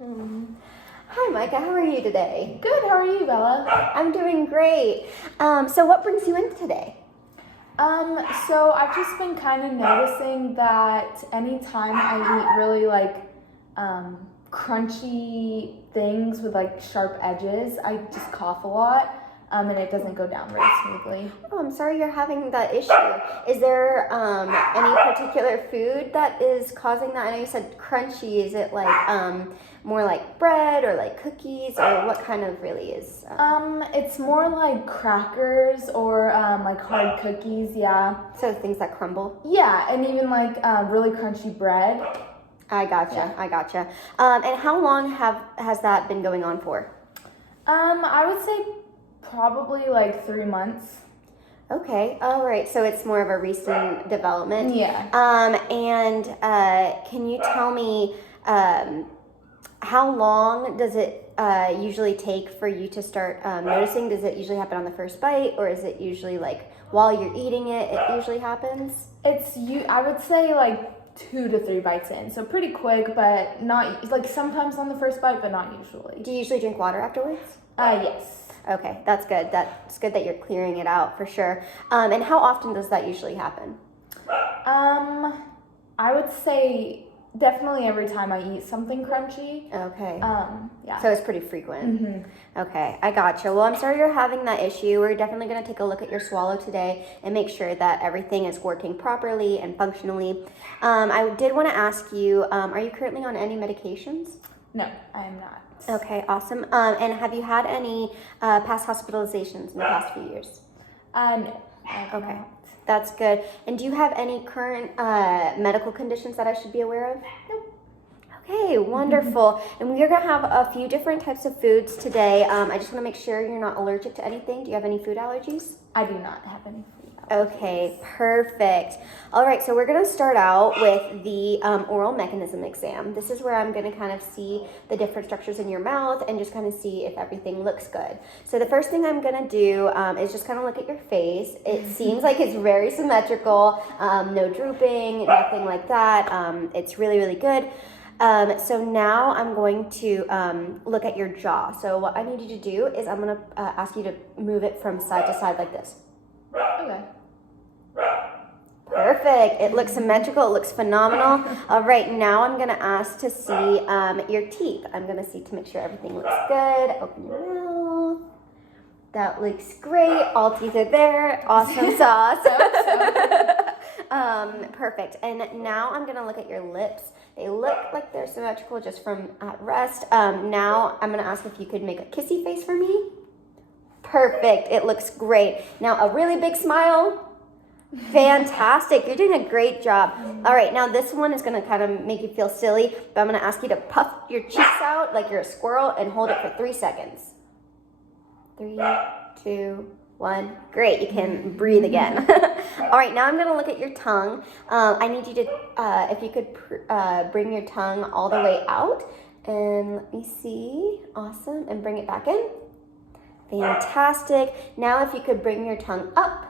Hi, Micah. How are you today? Good. How are you, Bella? I'm doing great. So what brings you in today? So I've just been kind of noticing that anytime I eat really crunchy things with sharp edges, I just cough a lot. And it doesn't go down very smoothly. Oh, I'm sorry you're having that issue. Is there any particular food that is causing that? I know you said crunchy. Is it more like bread or like cookies, or what kind of really is? It's more like crackers or like hard cookies, yeah. So things that crumble? Yeah, and even really crunchy bread. I gotcha. Yeah. I gotcha. And how long has that been going on for? I would say probably 3 months. Okay, all right. So it's more of a recent development. Yeah. And can you tell me how long does it usually take for you to start noticing? Does it usually happen on the first bite, or is it usually while you're eating it? It usually happens. I would say 2 to 3 bites in, so pretty quick, but not sometimes on the first bite, but not usually. Do you usually drink water afterwards? Yes. Okay, that's good. That's good that you're clearing it out for sure. And how often does that usually happen? I would say definitely every time I eat something crunchy. Okay. Yeah. So it's pretty frequent. Mm-hmm. Okay, I gotcha. Well, I'm sorry you're having that issue. We're definitely going to take a look at your swallow today and make sure that everything is working properly and functionally. I did want to ask you, are you currently on any medications? No, I am not. Okay, awesome. And have you had any past hospitalizations in the past few years? No. Okay, that's good. And do you have any current medical conditions that I should be aware of? Nope. Okay, wonderful. And we are going to have a few different types of foods today. I just want to make sure you're not allergic to anything. Do you have any food allergies? I do not have any food allergies. Okay, perfect. All right, so we're going to start out with the oral mechanism exam. This is where I'm going to kind of see the different structures in your mouth and just kind of see if everything looks good. So the first thing I'm going to do is just kind of look at your face. It seems like it's very symmetrical, no drooping, nothing like that. It's really, really good. So now I'm going to look at your jaw. So what I need you to do is I'm going to ask you to move it from side to side like this. Okay. Perfect. It looks symmetrical. It looks phenomenal. All right, now I'm going to ask to see your teeth. I'm going to see to make sure everything looks good. Open your mouth. That looks great. All teeth are there. Awesome sauce. Perfect. And now I'm going to look at your lips. They look like they're symmetrical just from at rest. Now I'm going to ask if you could make a kissy face for me. Perfect. It looks great. Now a really big smile. Fantastic. You're doing a great job. All right, now this one is going to kind of make you feel silly, but I'm going to ask you to puff your cheeks out like you're a squirrel and hold it for 3 seconds. 3, 2, 1. Great. You can breathe again. All right, now I'm going to look at your tongue. I need you to, if you could bring your tongue all the way out. And let me see. Awesome. And bring it back in. Fantastic. Now if you could bring your tongue up.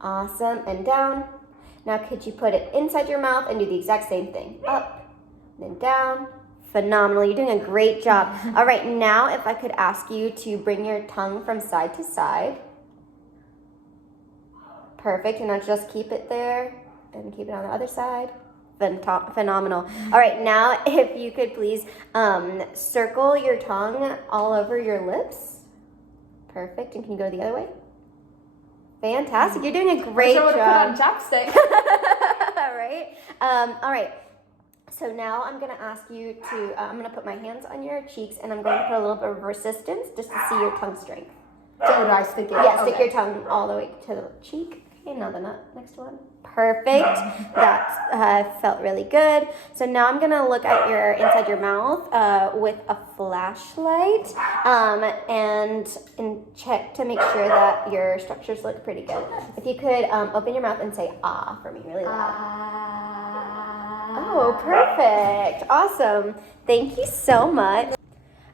Awesome. And down. Now could you put it inside your mouth and do the exact same thing? Up, then down. Phenomenal. You're doing a great job. All right, now if I could ask you to bring your tongue from side to side. Perfect. And now just keep it there and keep it on the other side. Phenomenal. All right, now if you could please circle your tongue all over your lips. Perfect. And can you go the other way? Fantastic. You're doing a great job. Put on chapstick. Right? All right. So now I'm going to ask you to, I'm going to put my hands on your cheeks and I'm going to put a little bit of resistance just to see your tongue strength. So do I stick it? Yeah, stick your tongue all the way to the cheek. Okay, now the next one. Perfect. That felt really good. So now I'm going to look at your inside your mouth with a flashlight and check to make sure that your structures look pretty good. If you could open your mouth and say ah for me really loud. Oh, perfect. Awesome. Thank you so much.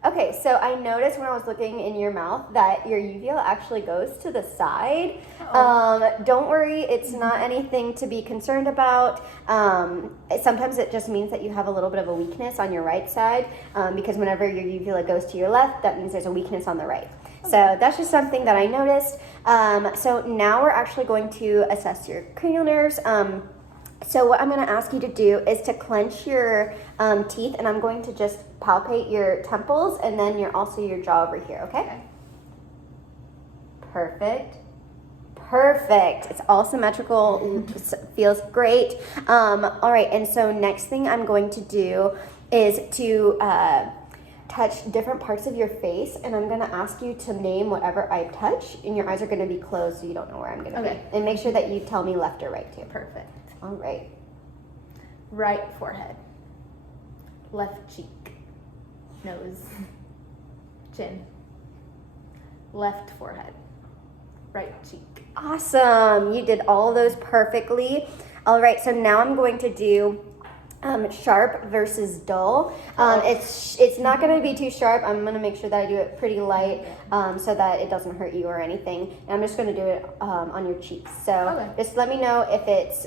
Okay. Okay, so I noticed when I was looking in your mouth that your uvula actually goes to the side. Don't worry, it's not anything to be concerned about. Sometimes it just means that you have a little bit of a weakness on your right side, because whenever your uvula goes to your left, that means there's a weakness on the right. So that's just something that I noticed. So now we're actually going to assess your cranial nerves. So what I'm going to ask you to do is to clench your teeth, and I'm going to just palpate your temples and then your jaw over here, okay? Perfect. Perfect. It's all symmetrical. Feels great. All right, and so next thing I'm going to do is to touch different parts of your face, and I'm going to ask you to name whatever I touch, and your eyes are going to be closed so you don't know where I'm going to be. And make sure that you tell me left or right too. Perfect. All right. Right forehead. Left cheek. Nose. Chin. Left forehead. Right cheek. Awesome. You did all of those perfectly. All right, so now I'm going to do sharp versus dull. It's not going to be too sharp. I'm going to make sure that I do it pretty light, so that it doesn't hurt you or anything. And I'm just going to do it on your cheeks. So just let me know if it's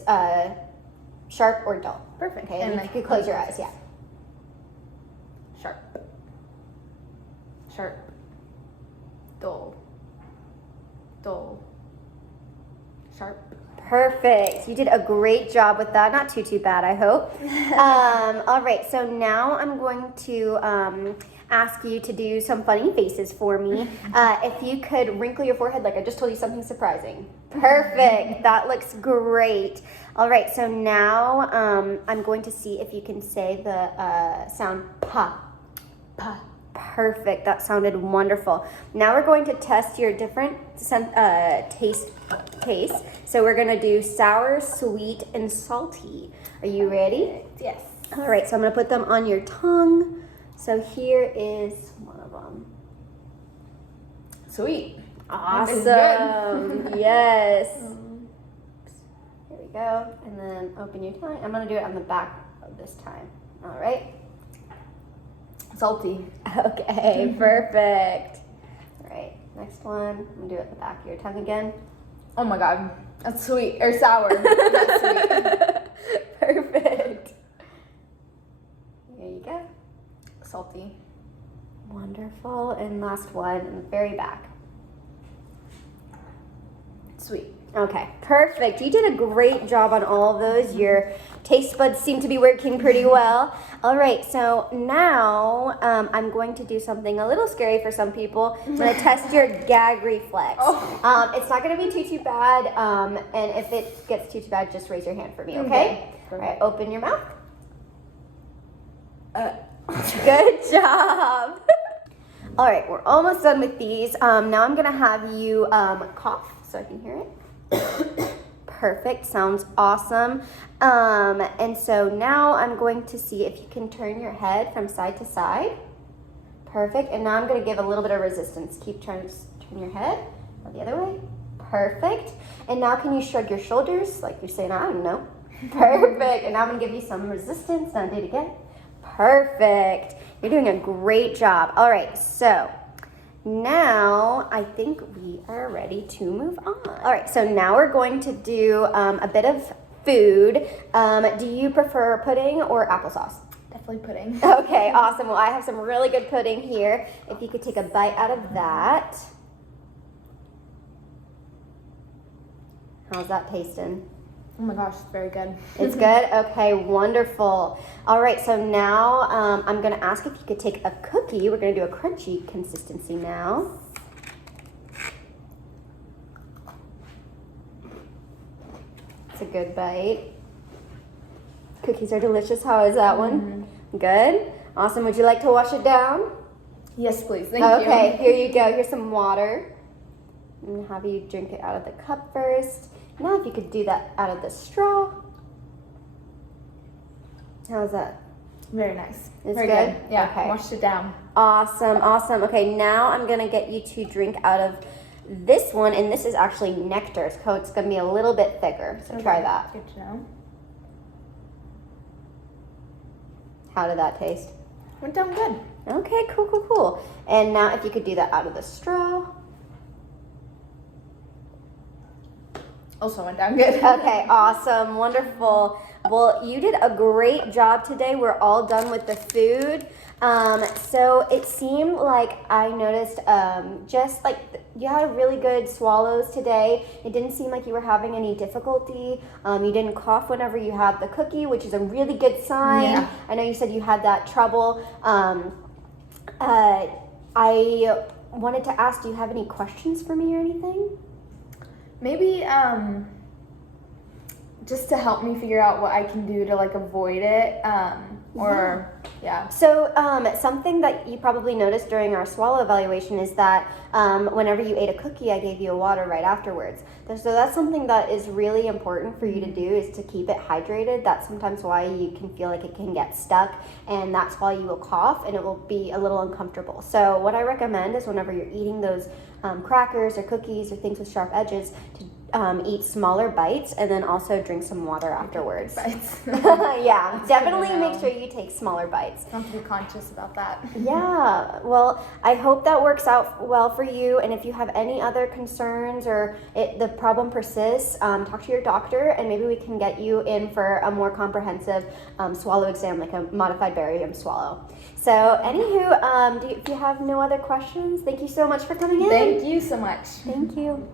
sharp or dull. Perfect. Okay, and if you could close your eyes, yeah. Sharp. Sharp. Dull. Dull. Sharp. Perfect. You did a great job with that. Not too bad, I hope. All right, so now I'm going to ask you to do some funny faces for me. If you could wrinkle your forehead like I just told you something surprising. Perfect. That looks great. All right, so now I'm going to see if you can say the sound pa. Pa. Perfect. That sounded wonderful. Now we're going to test your different taste. So we're going to do sour, sweet, and salty. Are you ready? Yes. All right, so I'm going to put them on your tongue. So here is one of them. Sweet. Awesome. Yes. Here we go. And then open your tongue. I'm going to do it on the back of this time. All right. Salty. Okay, perfect. All right, next one. I'm going to do it at the back of your tongue again. Oh my god. That's sweet. Or sour. That's sweet. Perfect. There you go. Salty. Wonderful. And last one in the very back. Sweet. Okay, perfect. You did a great job on all of those. Your taste buds seem to be working pretty well. All right, so now I'm going to do something a little scary for some people. I'm going to test your gag reflex. It's not going to be too bad, and if it gets too bad, just raise your hand for me, okay? All right, open your mouth. Good job. All right, we're almost done with these. Now I'm going to have you cough so I can hear it. Perfect, sounds awesome. And so now I'm going to see if you can turn your head from side to side. Perfect, and now I'm going to give a little bit of resistance. Keep trying to turn your head the other way. Perfect. And now can you shrug your shoulders like you're saying, I don't know. Perfect, and now I'm going to give you some resistance. Now do it again. Perfect. You're doing a great job. All right, so now I think we are ready to move on. All right, so now we're going to do a bit of food. Do you prefer pudding or applesauce? Definitely pudding. Okay, awesome. Well, I have some really good pudding here. If you could take a bite out of that. How's that tasting? Oh my gosh, it's very good. It's good? Okay, wonderful. All right, so now I'm going to ask if you could take a cookie. We're going to do a crunchy consistency now. It's a good bite. Cookies are delicious. How is that one? Good? Awesome. Would you like to wash it down? Yes, please. Thank you. Okay, here you go. Here's some water. I'm going to have you drink it out of the cup first. Now if you could do that out of the straw. How's that? Very nice. It's very good? Yeah, Okay. washed it down. Awesome, awesome. Okay, now I'm going to get you to drink out of this one, and this is actually nectar, so it's going to be a little bit thicker, so try that. Good to know. How did that taste? Went down good. Okay, cool. And now if you could do that out of the straw. Also went down good. Okay, awesome, wonderful. Well, you did a great job today. We're all done with the food. So it seemed like I noticed just like you had really good swallows today. It didn't seem like you were having any difficulty. You didn't cough whenever you had the cookie, which is a really good sign. Yeah. I know you said you had that trouble. I wanted to ask, do you have any questions for me or anything? Maybe just to help me figure out what I can do to like avoid it. Yeah. So something that you probably noticed during our swallow evaluation is that whenever you ate a cookie, I gave you a water right afterwards. So that's something that is really important for you to do, is to keep it hydrated. That's sometimes why you can feel like it can get stuck, and that's why you will cough and it will be a little uncomfortable. So what I recommend is whenever you're eating those crackers or cookies or things with sharp edges, to eat smaller bites and then also drink some water afterwards. Bites. Yeah, That's definitely good to know. make sure you take smaller bites. I have to be conscious about that. Yeah, well, I hope that works out well for you. And if you have any other concerns or the problem persists, talk to your doctor and maybe we can get you in for a more comprehensive swallow exam, like a modified barium swallow. So, anywho, if you have no other questions, thank you so much for coming in. Thank you so much. Thank you.